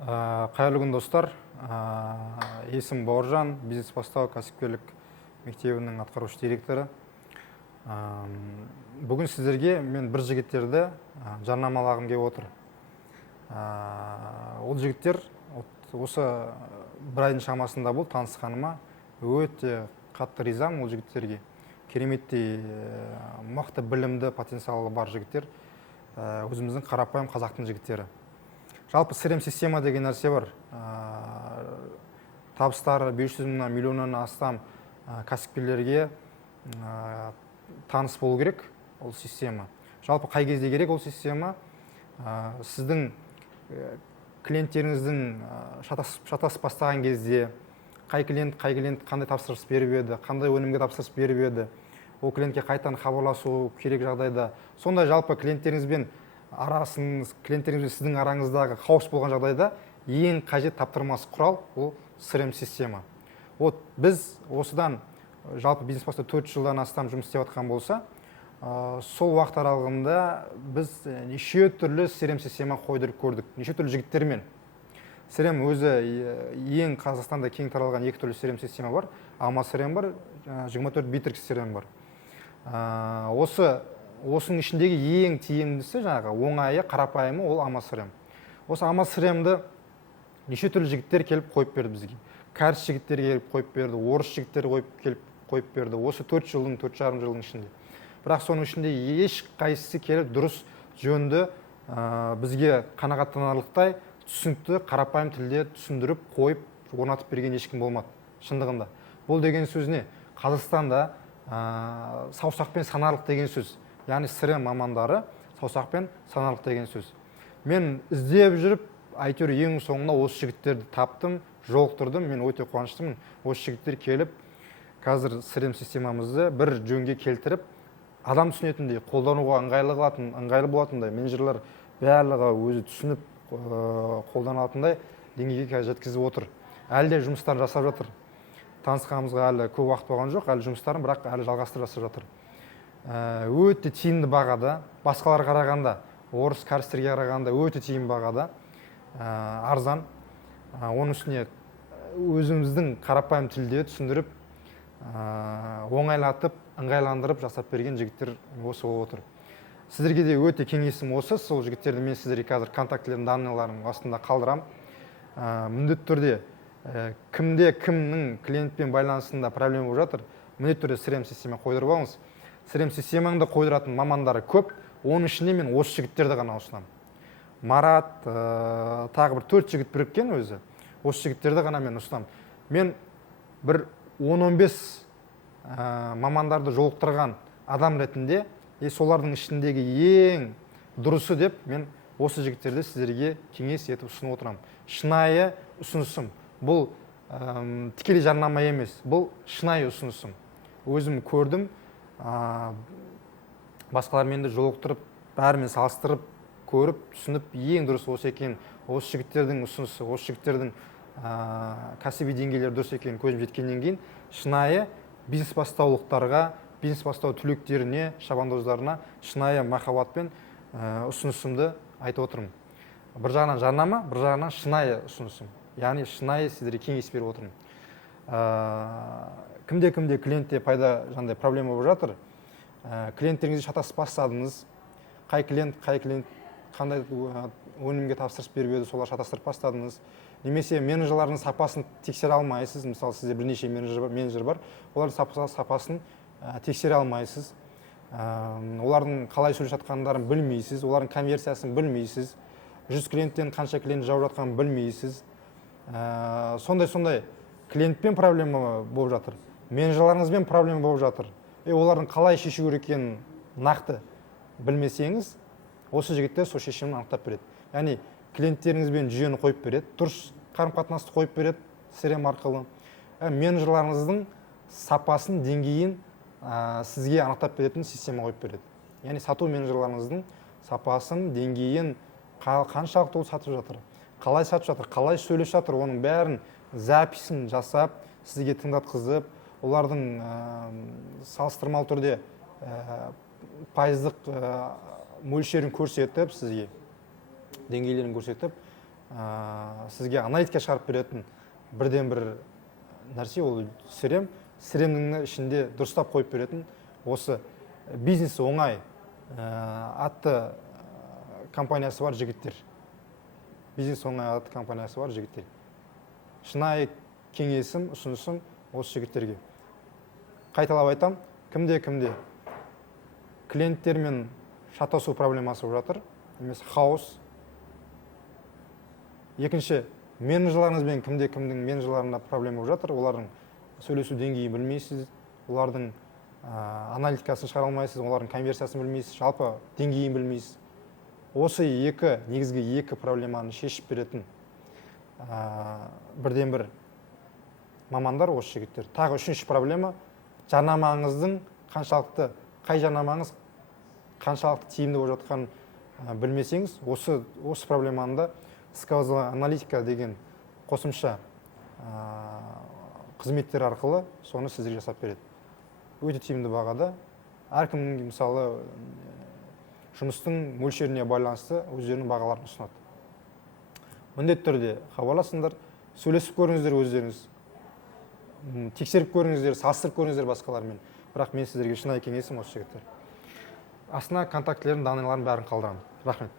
Қайырлы күн достар. Есім Бауыржан, бизнес бастау кәсіпкерлік мектебінің атқарушы директоры. Бүгін сіздерге мен бір жігіттерді жарнамалағым келіп отыр. Ол жігіттер осы бір айдың шамасында бұл танысқаныма өте қатты ризамын ол жігіттерге. Кереметтей мықты білімді потенциалы бар жігіттер, өзіміздің қарапайым қазақтың жігіттері. Жалпы CRM система деген нәрсе бар. Табыстары 500 миллионнан астам кәсіпкерлерге таныс болу керек ол система. Жалпы қай кезде керек ол система? Сіздің клиенттеріңіздің шатасып бастаған кезде, қай клиент қандай тапсырыс беріп еді, қандай өнімге тапсырыс беріп еді, ол клиентке қайтадан хабарласу керек жағдайда, сондай жалпы клиенттеріңізбен сіздің араңыздағы хаос болған жағдайда ең қажет таптырмас құрал ол CRM система. Біз осыдан жалпы бизнес бастау 4 жылдан астам жұмыс істеп жатқан болса, сол уақыт аралығында біз неше түрлі CRM система қойдырып көрдік, неше түрлі жігіттермен. CRM өзі ең Қазақстанда кең таралған 2 түрлі CRM система бар. AMA CRM бар, 24 Bittrex CRM бар. Осының ішіндегі ең тиімдісі, оңайы, қарапайымы ол AMA CRM. Осы AMA CRM-ді неше түрлі жігіттер келіп қойып берді бізге. Кәріс жігіттер келіп қойып берді, орыс жігіттер келіп қойып берді. Осы 4 жылдың ішінде. Бірақ соның ішінде еш қайсысы келіп дұрыс жөнді бізге қанағаттанарлықтай түсінікті, қарапайым тілде түсіндіріп қойып, орнатып берген ешкім болмады шындығында. Бұл деген сөз не? Қазақстанда саусақпен санарлық деген сөз. Яғни CRM мамандары саусақпен санарлық деген сөз. Мен іздеп жүріп, әйтеуір ең соңында осы жігіттерді таптым, жолықтырдым. Мен өте қуаныштымын. Осы жігіттер келіп, қазір CRM системамызды бір жөнге келтіріп, адам түсінетіндей, қолдануға ыңғайлы болатындай, менеджерлер барлығы өзі түсініп қолданатындай деңгейге жеткізіп отыр. Әлі де жұмыстарын жасап жатыр. Танысқанымызға әлі көп уақыт болған жоқ, әлі жұмыстарын бірақ әлі жалғастырып жасап жатыр. Өте тиімді бағада, басқаларға қарағанда, орыс кәрістерге қарағанда өте тиімді бағада, арзан. Оның үстіне өзіміздің қарапайым тілде түсіндіріп, оңайлатып, ыңғайландырып жасап берген жігіттер осы болып отыр. Сіздерге де өте кеңесім осы, сол жігіттерді мен сіздерге қазір контактілердің данныйларының астында қалдырам. Міндетті түрде кімде кімнің клиентпен байланысында проблема болып жатыр, міндетті түрде CRM система қойдырып алыңыз. CRM системаңды қойдыратын мамандары көп, оның ішінде мен осы жігіттерді ғана ұсынамын. Марат, тағы бір 4 жігіт біріккен өзі, осы жігіттерді ғана мен ұсынамын. Мен бір 10-15 мамандарды жолықтырған адам ретінде, солардың ішіндегі ең дұрысы деп мен осы жігіттерді сіздерге кеңес етіп ұсынып отырамын. Шынайы ұсынысым. Бұл тікелей жарнама емес, бұл шынайы ұсынысым. Өзім көрдім, басқалармен де жолықтырып, бәрімен салыстырып, көріп, түсініп, ең дұрыс осы екен. Осы жігіттердің ұсынысы, осы жігіттердің кәсіби деңгейлері дұрыс екен көзім жеткеннен кейін, шынайы бизнес бастаулықтарға, бизнес бастау түлектеріне, шабандоздарына шынайы махаббатпен ұсынысымды айтып отырмын. Бір жағынан жарнама, бір жағынан шынайы ұсынысым. Яғни шынайы сіздерге кеңес беріп отырмын. Кімде клиентте пайда жандай проблема болып жатыр. Клиенттеріңізді шатасып бастадыңыз. Қай клиент қандай өнімге тапсырыс беріп еді, солар шатастырып бастадыңыз. Немесе менеджерлердің сапасын тексере алмайсыз. Мысалы, сізде бірнеше менеджер бар. Олардың сапасын тексере алмайсыз. Олардың қалай сөйлесіп жатқандарын білмейсіз. Олардың конверсиясын білмейсіз. 100 клиенттен қанша клиент жауап жатқанын білмейсіз. Сондай клиентпен проблема болып жатыр. Менеджерлеріңізбен проблема болып жатыр. Олардың қалай шешу керек екенін нақты білмесеңіз, осы жігіттер сол шешімін анықтап береді. Яғни клиенттеріңізбен жүйені қойып береді, дұрыс қарым-қатынасты қойып береді CRM арқылы. Менеджерлеріңіздің сапасын, деңгейін сізге анықтап беретін система қойып береді. Яғни сату менеджерлеріңіздің сапасын, деңгейін қаншалықты ол сатып жатыр, қалай сатып жатыр, қалай сөйлесіп жатыр, оның бәрін записін жасап, сізге тыңдатқызып, олардың салыстырмалы түрде пайыздық мөлшерін көрсетіп, сізге деңгейлерін көрсетіп, сізге аналитика шығарып беретін бірден бір нәрсе ол сіремнің ішінде дұрыстап қойып беретін осы бизнес оңай атты компаниясы бар жігіттер. Бизнес оңай атты компаниясы бар жігіттер. Шынайы кеңесім, ұсынысым осы жігіттерге. Қайталап айтам, кімде клиенттермен шатасу проблемасы болып жатыр, емес хаос. Екінші, менеджерларыңызбен кімде-кімнің менеджерларында проблема болып жатыр, олардың сөйлесу деңгейін білмейсіз, олардың аналитикасын шығара алмайсыз, олардың конверсиясын білмейсіз, жалпы деңгейін білмейсіз. Осы негізгі екі проблеманы шешіп беретін бірден бір мамандар осы жігіттер. Тағы үшінші проблема, жарнамаңыздың қай жарнамаңыз қаншалықты тиімді болып жатқанын білмесеңіз, осы проблеманы да сквозная аналитика деген қосымша қызметтер арқылы соны сіздерге жасап береді. Өте тиімді бағада. Әркімнің мысалы жұмыстың мөлшеріне байланысты өздерінің бағаларын ұсынады. Міндетті түрде хабарласыңдар, сөйлесіп көріңіздер өздеріңіз, тексеріп көріңіздер, салыстырып көріңіздер басқалармен. Бірақ мен сіздерге шынайы кеңесім осы жігіттер. Астына контактілерін, данныйларын бәрін қалдырамын. Рахмет.